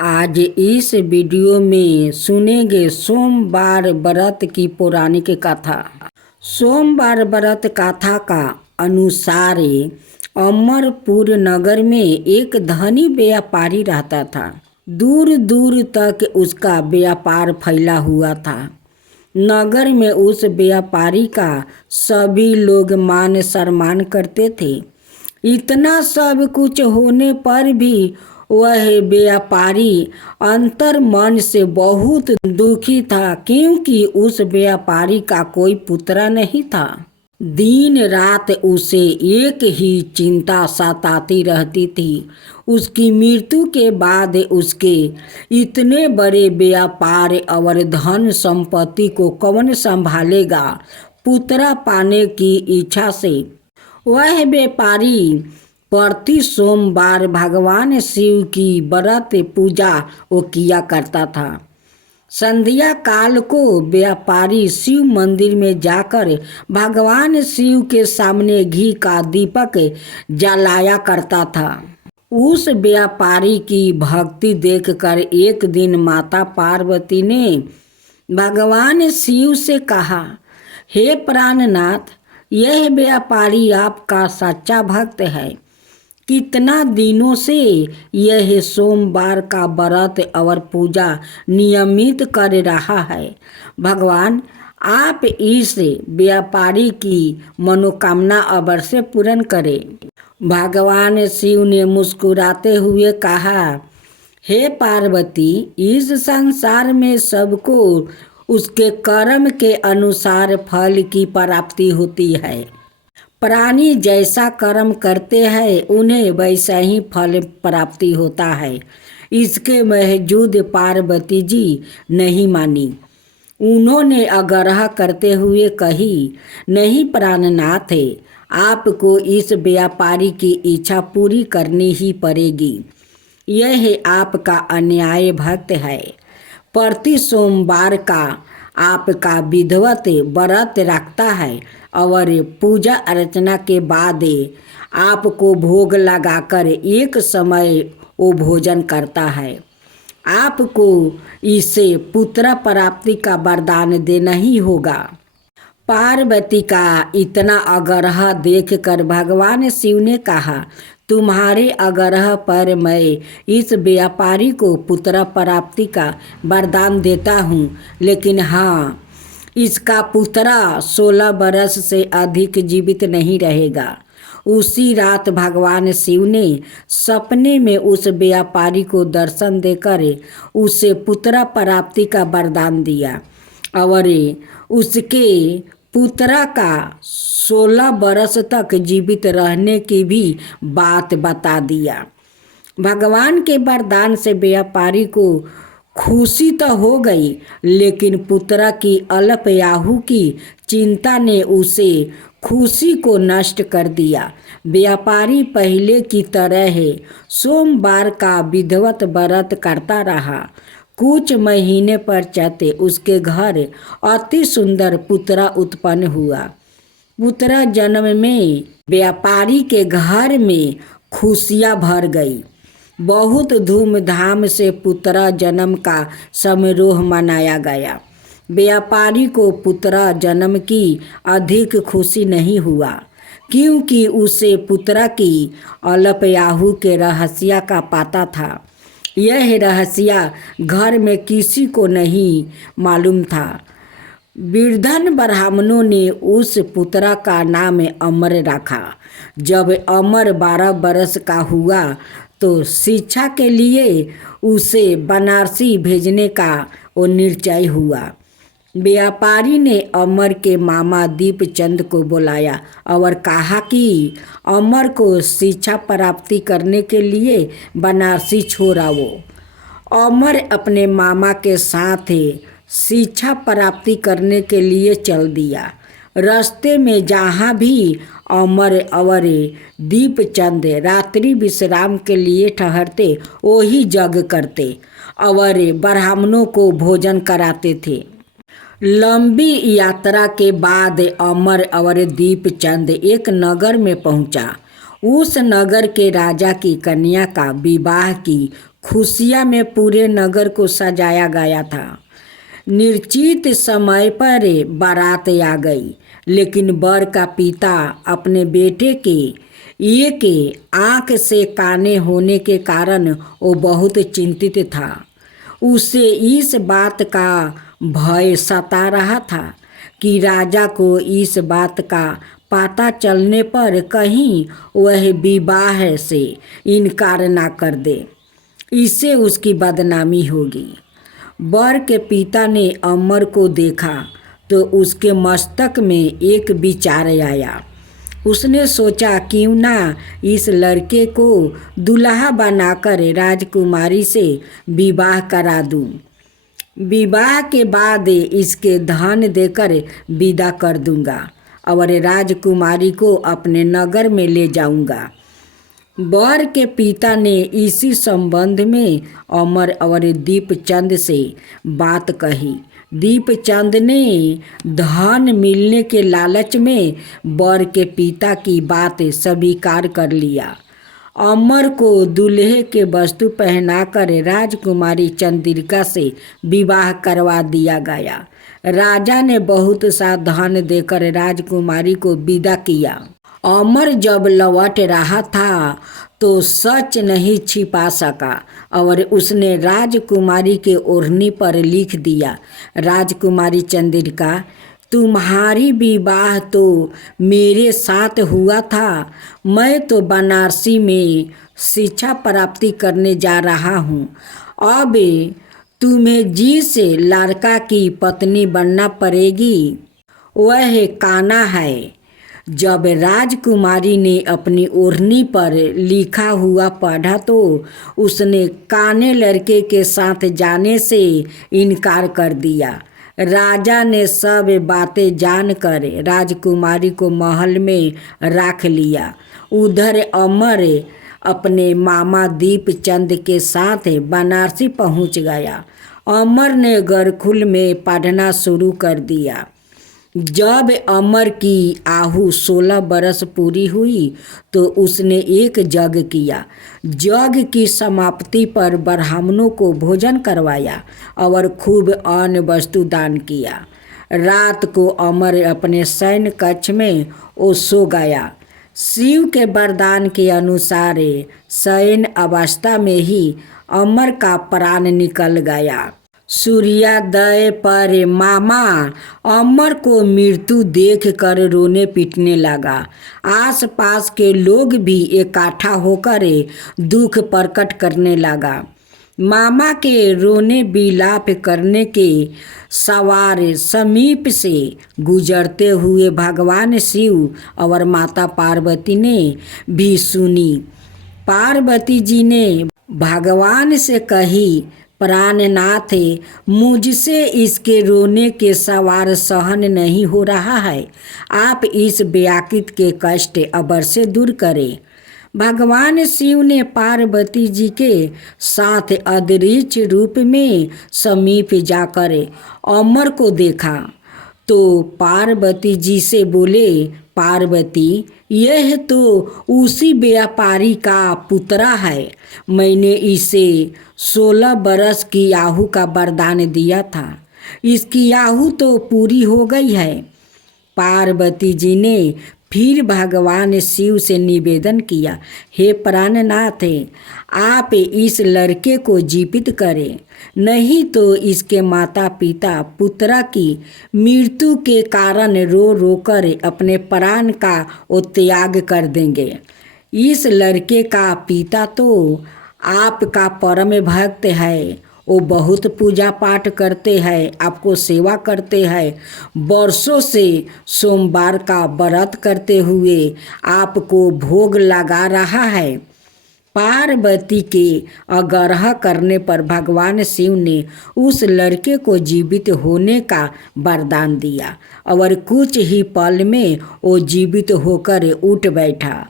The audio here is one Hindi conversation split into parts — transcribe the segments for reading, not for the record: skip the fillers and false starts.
आज इस वीडियो में सुनेंगे सोमवार व्रत की पौराणिक कथा। सोमवार व्रत कथा का अनुसार अमरपुर नगर में एक धनी व्यापारी रहता था। दूर दूर तक उसका व्यापार फैला हुआ था। नगर में उस व्यापारी का सभी लोग मान सम्मान करते थे। इतना सब कुछ होने पर भी वह व्यापारी अंतर मन से बहुत दुखी था, क्योंकि उस व्यापारी का कोई पुत्र नहीं था। दिन रात उसे एक ही चिंता सताती रहती थी। उसकी मृत्यु के बाद उसके इतने बड़े व्यापार और धन संपत्ति को कौन संभालेगा। पुत्र पाने की इच्छा से वह व्यापारी प्रति सोमवार भगवान शिव की व्रत पूजा वो किया करता था। संध्या काल को व्यापारी शिव मंदिर में जाकर भगवान शिव के सामने घी का दीपक जलाया करता था। उस व्यापारी की भक्ति देखकर एक दिन माता पार्वती ने भगवान शिव से कहा, हे प्राणनाथ, यह व्यापारी आपका सच्चा भक्त है। कितना दिनों से यह सोमवार का व्रत और पूजा नियमित कर रहा है। भगवान, आप इस व्यापारी की मनोकामना अवश्य पूर्ण करें। भगवान शिव ने मुस्कुराते हुए कहा, हे पार्वती, इस संसार में सबको उसके कर्म के अनुसार फल की प्राप्ति होती है। प्राणी जैसा कर्म करते हैं उन्हें वैसा ही फल प्राप्ति होता है। इसके बावजूद पार्वती जी नहीं मानी। उन्होंने आग्रह करते हुए कही, नहीं प्राणनाथ, आपको इस व्यापारी की इच्छा पूरी करनी ही पड़ेगी। यह आपका अन्याय भक्त है। प्रति सोमवार का आपका विधिवत व्रत रखता है और पूजा अर्चना के बाद आपको भोग लगाकर एक समय वो भोजन करता है। आपको इससे पुत्र प्राप्ति का वरदान देना ही होगा। पार्वती का इतना आग्रह देखकर भगवान शिव ने कहा, तुम्हारे आग्रह पर मैं इस व्यापारी को पुत्र प्राप्ति का वरदान देता हूँ, लेकिन हाँ, इसका पुत्र 16 वर्ष से अधिक जीवित नहीं रहेगा। उसी रात भगवान शिव ने सपने में उस व्यापारी को दर्शन देकर उसे पुत्र प्राप्ति का वरदान दिया और उसके पुत्र का 16 वर्ष तक जीवित रहने की भी बात बता दिया। भगवान के वरदान से व्यापारी को खुशी तो हो गई, लेकिन पुत्र की अल्पायु की चिंता ने उसे खुशी को नष्ट कर दिया। व्यापारी पहले की तरह सोमवार का विधिवत व्रत करता रहा। कुछ महीने पश्चात उसके घर अति सुंदर पुत्र उत्पन्न हुआ। पुत्र जन्म में व्यापारी के घर में खुशियाँ भर गई। बहुत धूमधाम से पुत्र जन्म का समारोह मनाया गया। व्यापारी को पुत्र जन्म की अधिक खुशी नहीं हुआ, क्योंकि उसे पुत्र की अल्पायु के रहस्य का पता था। यह रहस्य घर में किसी को नहीं मालूम था। वृद्धन ब्राह्मणों ने उस पुत्र का नाम अमर रखा। जब अमर 12 वर्ष का हुआ तो शिक्षा के लिए उसे बनारसी भेजने का वो निश्चय हुआ। व्यापारी ने अमर के मामा दीपचंद को बुलाया और कहा कि अमर को शिक्षा प्राप्ति करने के लिए बनारसी छोड़ाओ। अमर अपने मामा के साथ शिक्षा प्राप्ति करने के लिए चल दिया। रास्ते में जहाँ भी अमर और दीपचंद रात्रि विश्राम के लिए ठहरते, वही जग करते और ब्राह्मणों को भोजन कराते थे। लंबी यात्रा के बाद अमर और दीपचंद एक नगर में पहुंचा। उस नगर के राजा की कन्या का विवाह की खुशियाँ में पूरे नगर को सजाया गया था। निश्चित समय पर बारात आ गई, लेकिन वर का पिता अपने बेटे के एक आँख से काने होने के कारण वो बहुत चिंतित था। उसे इस बात का भय सता रहा था कि राजा को इस बात का पता चलने पर कहीं वह विवाह से इनकार ना कर दे, इससे उसकी बदनामी होगी। वर के पिता ने अमर को देखा तो उसके मस्तक में एक विचार आया। उसने सोचा क्यों ना इस लड़के को दुल्हा बनाकर राजकुमारी से विवाह करा दूं। विवाह के बाद इसके धन देकर विदा कर दूंगा और राजकुमारी को अपने नगर में ले जाऊंगा। वर के पिता ने इसी संबंध में अमर और दीपचंद से बात कही। दीपचंद ने धन मिलने के लालच में वर के पिता की बात स्वीकार कर लिया। अमर को दूल्हे के वस्तु पहनाकर राजकुमारी चंद्रिका से विवाह करवा दिया गया। राजा ने बहुत सा धन देकर राजकुमारी को विदा किया। अमर जब लौट रहा था तो सच नहीं छिपा सका और उसने राजकुमारी के ओढ़नी पर लिख दिया, राजकुमारी चंद्रिका, तुम्हारी विवाह तो मेरे साथ हुआ था। मैं तो बनारसी में शिक्षा प्राप्ति करने जा रहा हूँ। अब तुम्हें जिस लड़का की पत्नी बनना पड़ेगी वह कान्हा है। जब राजकुमारी ने अपनी ओढ़नी पर लिखा हुआ पढ़ा तो उसने काने लड़के के साथ जाने से इनकार कर दिया। राजा ने सब बातें जानकर राजकुमारी को महल में रख लिया। उधर अमर अपने मामा दीपचंद के साथ बनारसी पहुंच गया। अमर ने गुरुकुल में पढ़ना शुरू कर दिया। जब अमर की आयु 16 बरस पूरी हुई तो उसने एक यज्ञ किया। यज्ञ की समाप्ति पर ब्राह्मणों को भोजन करवाया और खूब अन्न वस्तु दान किया। रात को अमर अपने शयन कक्ष में सो गया। शिव के वरदान के अनुसार शयन अवस्था में ही अमर का प्राण निकल गया। सूर्योदय पर मामा अमर को मृत्यु देखकर रोने पीटने लगा। आसपास के लोग भी इकट्ठा होकर दुख प्रकट करने लगा। मामा के रोने विलाप करने के सवार समीप से गुजरते हुए भगवान शिव और माता पार्वती ने भी सुनी। पार्वती जी ने भगवान से कही, प्राणनाथ, मुझसे इसके रोने के सवार सहन नहीं हो रहा है। आप इस व्याकुल के कष्ट अबर से दूर करें। भगवान शिव ने पार्वती जी के साथ अदृश्य रूप में समीप जाकर अमर को देखा तो पार्वती जी से बोले, पार्वती, यह तो उसी व्यापारी का पुत्रा है। मैंने इसे 16 बरस की आयु का वरदान दिया था। इसकी आयु तो पूरी हो गई है। पार्वती जी ने फिर भगवान शिव से निवेदन किया, हे प्राणनाथ, आप इस लड़के को जीवित करें, नहीं तो इसके माता पिता पुत्रा की मृत्यु के कारण रो रो कर अपने प्राण का वो त्याग कर देंगे। इस लड़के का पिता तो आपका परम भक्त है। वो बहुत पूजा पाठ करते हैं, आपको सेवा करते हैं। वर्षों से सोमवार का व्रत करते हुए आपको भोग लगा रहा है। पार्वती के आग्रह करने पर भगवान शिव ने उस लड़के को जीवित होने का वरदान दिया और कुछ ही पल में वो जीवित होकर उठ बैठा।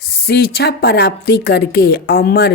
शिक्षा प्राप्ति करके अमर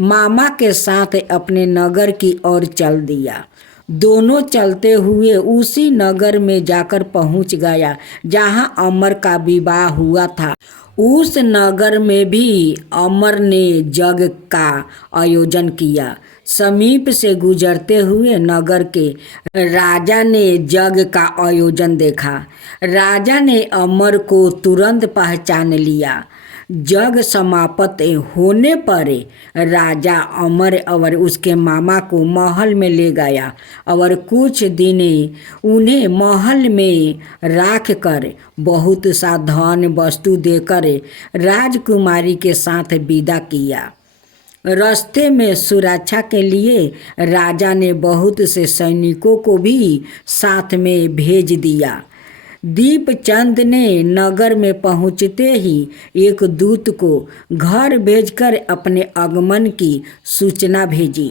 मामा के साथ अपने नगर की ओर चल दिया। दोनों चलते हुए उसी नगर में जाकर पहुंच गया जहां अमर का विवाह हुआ था। उस नगर में भी अमर ने यज्ञ का आयोजन किया। समीप से गुजरते हुए नगर के राजा ने यज्ञ का आयोजन देखा। राजा ने अमर को तुरंत पहचान लिया। यज्ञ समाप्त होने पर राजा अमर और उसके मामा को महल में ले गया और कुछ दिन उन्हें महल में राख कर बहुत सा धन वस्तु देकर राजकुमारी के साथ विदा किया। रास्ते में सुरक्षा के लिए राजा ने बहुत से सैनिकों को भी साथ में भेज दिया। दीपचंद ने नगर में पहुंचते ही एक दूत को घर भेजकर अपने आगमन की सूचना भेजी।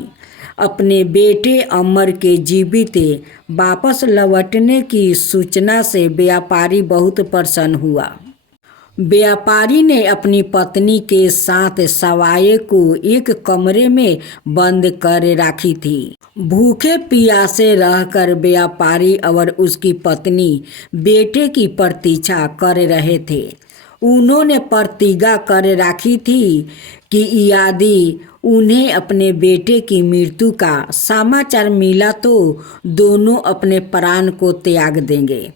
अपने बेटे अमर के जीवित वापस लौटने की सूचना से व्यापारी बहुत प्रसन्न हुआ। व्यापारी ने अपनी पत्नी के साथ सवाए को एक कमरे में बंद कर रखी थी। भूखे प्यासे रहकर व्यापारी और उसकी पत्नी बेटे की प्रतीक्षा कर रहे थे। उन्होंने प्रतिज्ञा कर रखी थी कि यदि उन्हें अपने बेटे की मृत्यु का समाचार मिला तो दोनों अपने प्राण को त्याग देंगे।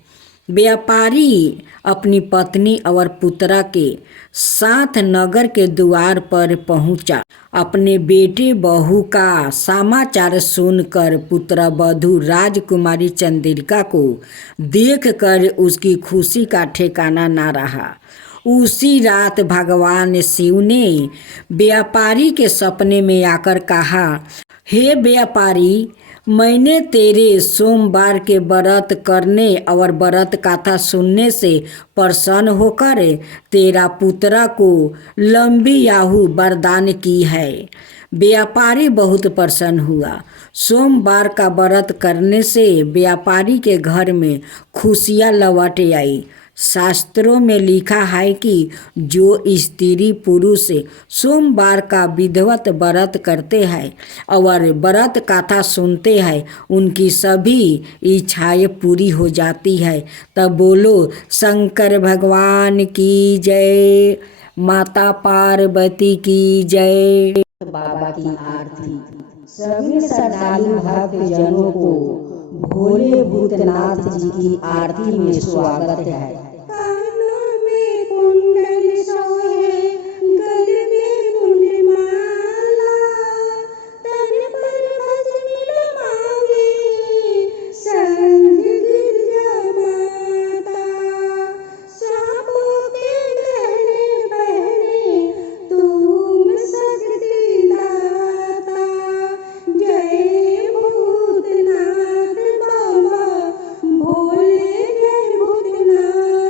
व्यापारी अपनी पत्नी और पुत्रा के साथ नगर के द्वार पर पहुंचा। अपने बेटे बहू का समाचार सुनकर पुत्र वधू राजकुमारी चंद्रिका को देखकर उसकी खुशी का ठिकाना ना रहा। उसी रात भगवान शिव ने व्यापारी के सपने में आकर कहा, हे व्यापारी, मैंने तेरे सोमवार के व्रत करने और व्रत कथा सुनने से प्रसन्न होकर तेरा पुत्रा को लंबी आयु वरदान की है। व्यापारी बहुत प्रसन्न हुआ। सोमवार का व्रत करने से व्यापारी के घर में खुशियाँ लौट आई। शास्त्रों में लिखा है कि जो स्त्री पुरुष सोमवार का विधिवत व्रत करते हैं और व्रत कथा सुनते हैं उनकी सभी इच्छाएं पूरी हो जाती है। तब बोलो शंकर भगवान की जय, माता पार्वती की जय। बाबा की आरती। सभी श्रद्धालु भक्त जनों को भोले भूतनाथ जी की आरती में स्वागत है। कानों में कुंडल सोहे, गले में मुंडमाला, तन पर भस्म रमावे, संग गिरजा माता। सांपों के गहने पहने, तुम शक्ति दाता। जय भूतनाथ बाबा भोले, जय भूतनाथ।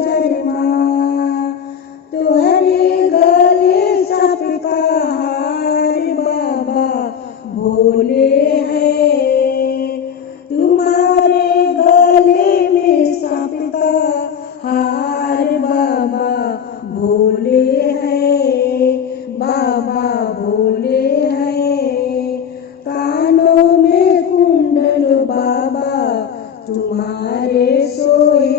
चंद्रमा तुहरे गले सप का हार बाबा भोले है तुम्हारे गले में सप का हार बाबा भोले है बाबा भोले है कानों में कुंडल बाबा तुम्हारे सोहे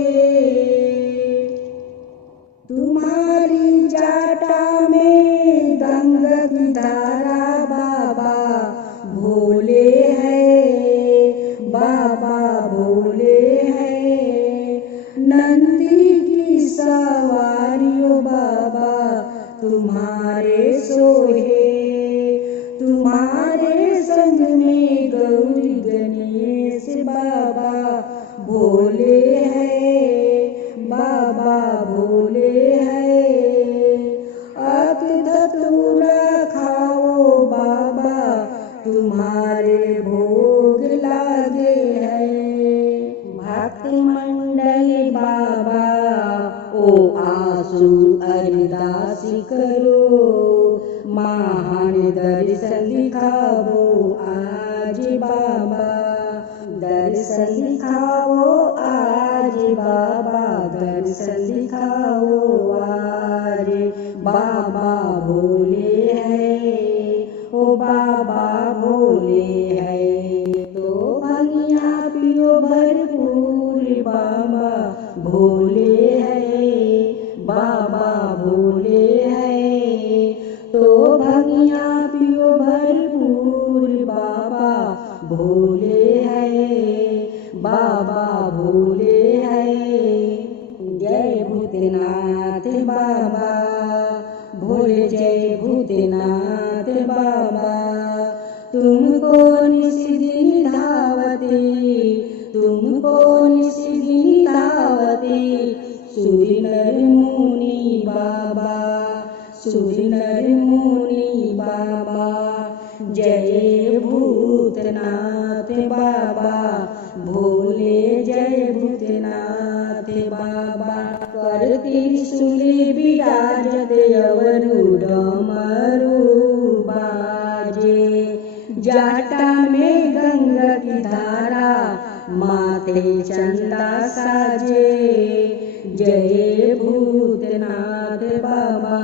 तुम्हारी जाटा में गंगा की धारा बाबा भोले है बाबा भोले है नंदी की सवारियों बाबा तुम्हारे सोहे तुम्हारे संग में गौरी गणेश बाबा भोले है बाबा भोले है अत धतूरा खाओ बाबा तुम्हारे भोग लागे है भक्त मंडल बाबा ओ आंसू अरदासी करो महान दर्शन दिखाओ आज बाबा दर्शन दिखाओ आज बाबा दर्शन दिखाओ आज बाबा भोले है ओ बाबा भोले है तो भंगिया पियो भरपूर बाबा भोले है बाबा भोले है तो भंगिया पियो भरपूर बाबा भोले है बाबा भोले है जय भूतनाथ बाबा भोले जय भूतनाथ बाबा तुमको निशिदिन धावते तुमको निशिदिन धावते सूर्य नर मुनि बाबा सूर्य नर मुनि बाबा जय भूतनाथ बाबा भोले जय भूतनाथ बाबा कर त्रिशूली विराजत अवरु डमरू बाजे जाटा में गंगा की धारा माथे चंदा साजे जय भूतनाथ बाबा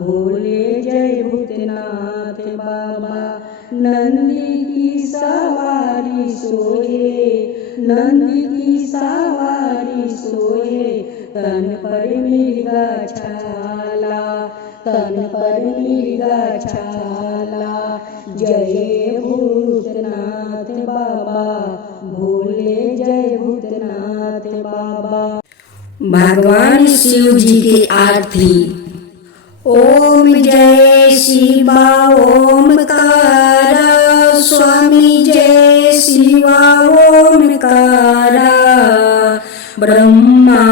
भोले जय भूतनाथ बाबा नंदी की सवारी सोए नंदी की सवारी सोए तन पर मृगा छाला तन पर मृगा छाला जय भूतनाथ बाबा भोले जय भूतनाथ बाबा भगवान शिव जी की आरती। ओम जय शिवा ओमकार स्वामी जय शिवा ओमकार ब्रह्मा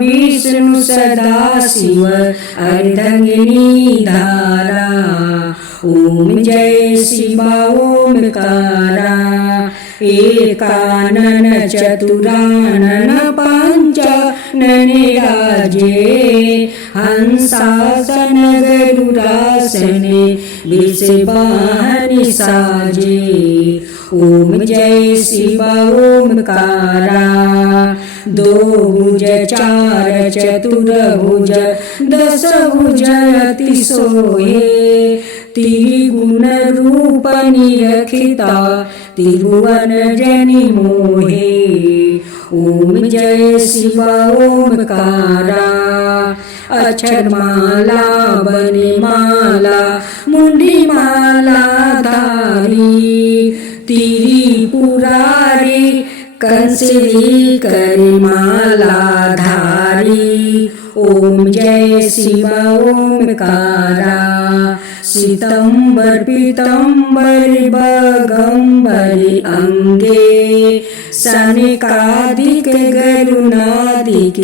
विष्णु सदा शिव अर्धंगिनी धारा ओम जय शिवा ओमकार एकानन चतुरानन पंच ननिराजे हंसासन गरुडासने विषवाहन साजे ओम जय शिवा ओमकारा दो भुज चार चतुर भुज दस भुज अति सोहे त्रिगुण रूप निरखिता त्रिभुवन जनि मोहे ओम जय शिवा ओमकारा अक्षर माला बनिमाला मुंडी माला धारी तिरी पुरारी कंसरी करिमाला धारी ओम जय शिवा ओमकारा सितंबर पीतंबर बगंबर अंगे सनिकादिक गरुणादिक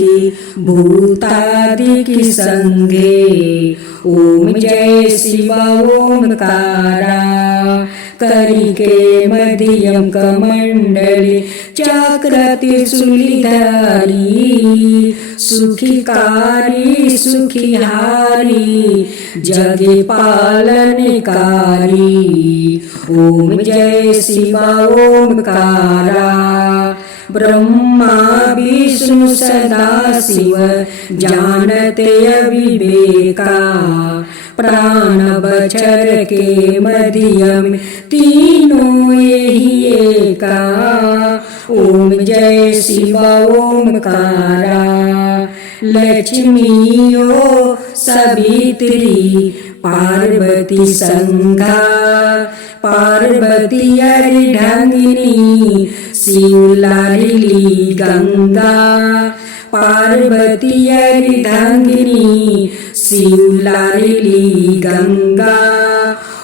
भूतादिक संगे ओम जय शिवा ओमकारा करिके मध्यम कमंडले चक्र त्रिशूलधारी सुखिकारी सुखिहारी जगे पालनकारी। ओम जय शिवा ओमकारा ब्रह्मा विष्णु सदा शिव जानते अविवेका। प्राण बचर के मध्यम तीनों यही एका। ओम जय शिवा ओमकारा लक्ष्मीयो सवित्री पार्वती संघा। पार्वती अर्धांगिनी शिव लाडली गंगा। पार्वती अर्धांगिनी शिव लाडली गंगा।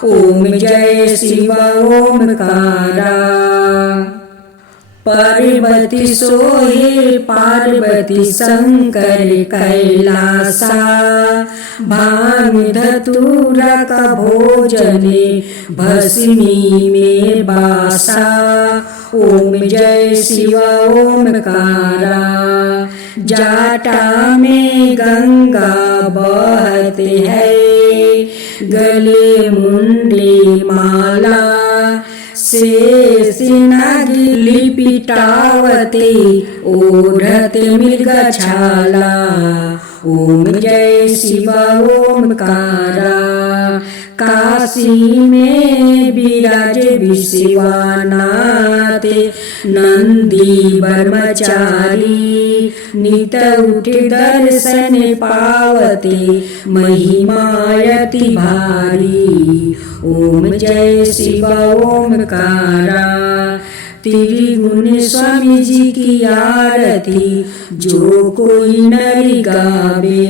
ओम जय शिवा ओमकारा पार्वती सोहे पार्वती शंकर कैलासा। भांग धतूरा का भोजने भस्मी में बासा। ओम जय शिवा ओमकारा जाटा में गंगा बहते है। गले मुंडे माला शेष नागी लिपिटावते ओढ़ते मृगछाला। ओम जय शिवा ओमकारा काशी में विराज विश्वनाथे नंदी ब्रह्मचारी। नित उठे दर्शन पावते महिमायति भारी। ओम जय शिवा ओमकारा त्रिगुण स्वामी जी की आरती जो कोई नर गावे।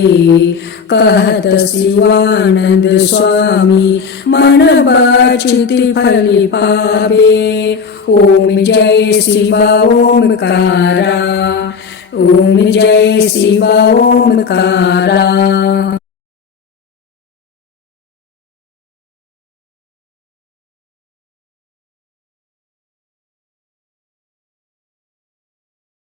कहत शिवानंद स्वामी मन बाछित फल पावे। ओम जय शिवा ओमकारा। ओम जय शिवा ओमकारा।